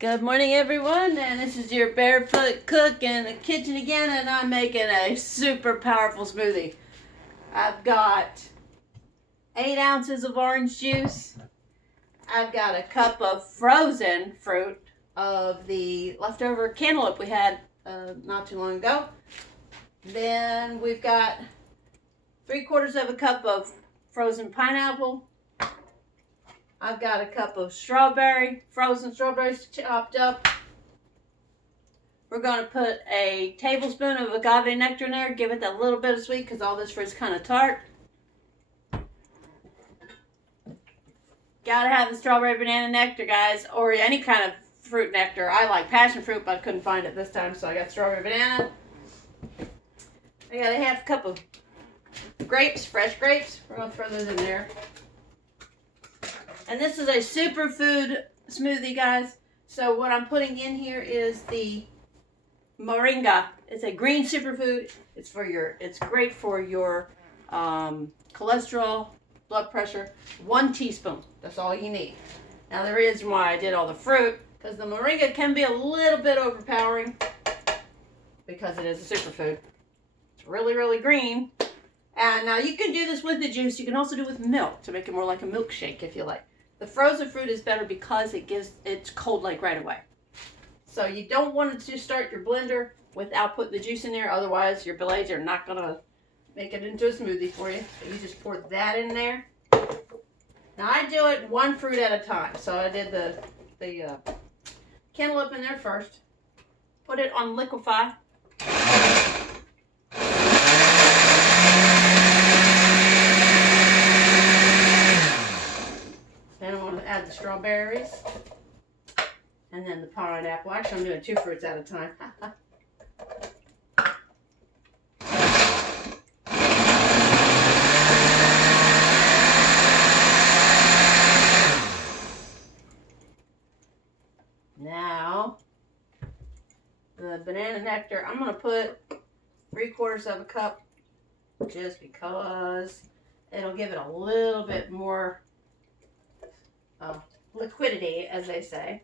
Good morning, everyone, and this is your barefoot cook in the kitchen again, and I'm making a super powerful smoothie. I've got 8 ounces of orange juice. I've got a cup of frozen fruit of the leftover cantaloupe we had not too long ago. Then we've got 3/4 of a cup of frozen pineapple. I've got a cup of frozen strawberries chopped up. We're going to put a tablespoon of agave nectar in there, give it that little bit of sweet because all this fruit's kind of tart. Gotta have the strawberry banana nectar, guys, or any kind of fruit nectar. I like passion fruit, but I couldn't find it this time, so I got strawberry banana. I got a half cup of grapes, fresh grapes. We're going to throw those in there. And this is a superfood smoothie, guys. So what I'm putting in here is the moringa. It's a green superfood. It's great for your cholesterol, blood pressure. 1 teaspoon. That's all you need. Now the reason why I did all the fruit, because the moringa can be a little bit overpowering because it is a superfood. It's really, really green. And now you can do this with the juice. You can also do it with milk to make it more like a milkshake if you like. The frozen fruit is better because it's cold like right away. So you don't want to start your blender without putting the juice in there. Otherwise, your belays are not going to make it into a smoothie for you. So you just pour that in there. Now I do it 1 fruit at a time. So I did the cantaloupe in there first. Put it on liquefy. Then I'm going to add the strawberries. And then the pineapple. Actually, I'm doing 2 fruits at a time. Now, the banana nectar, I'm going to put 3/4 of a cup just because it'll give it a little bit more liquidity, as they say.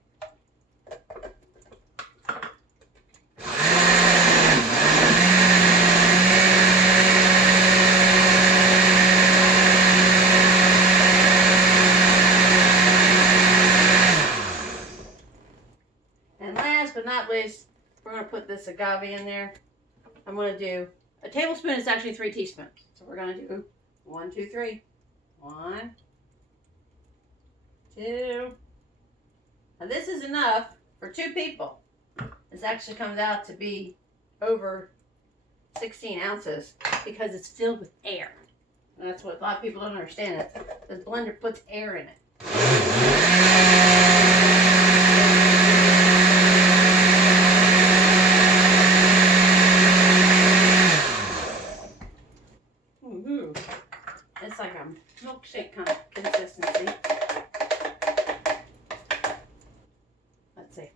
And last but not least, we're going to put this agave in there. I'm going to do a tablespoon is actually 3 teaspoons. So we're going to do 1, 2, 3. 1, 2. Now this is enough for 2 people. This actually comes out to be over 16 ounces because it's filled with air. And that's what a lot of people don't understand. It. The blender puts air in it. It's like a milkshake kind of consistency. Let's see.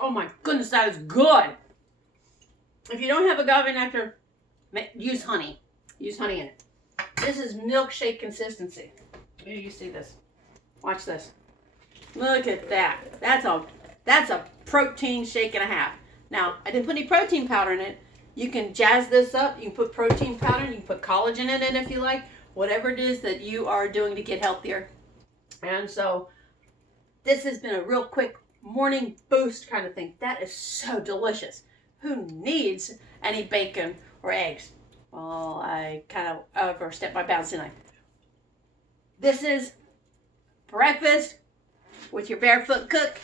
Oh my goodness, that is good. If you don't have agave nectar, use honey. Use honey in it. This is milkshake consistency. Here you see this. Watch this. Look at that. That's a protein shake and a half. Now, I didn't put any protein powder in it. You can jazz this up. You can put protein powder. You can put collagen in it if you like. Whatever it is that you are doing to get healthier. And so this has been a real quick morning boost kind of thing. That is so delicious. Who needs any bacon or eggs? Well, I kind of overstepped my bounds tonight. This is breakfast with your barefoot cook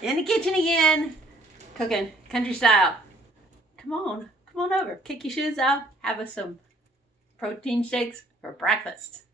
in the kitchen again, cooking country style. Come on over. Kick your shoes out. Have us some protein shakes for breakfast.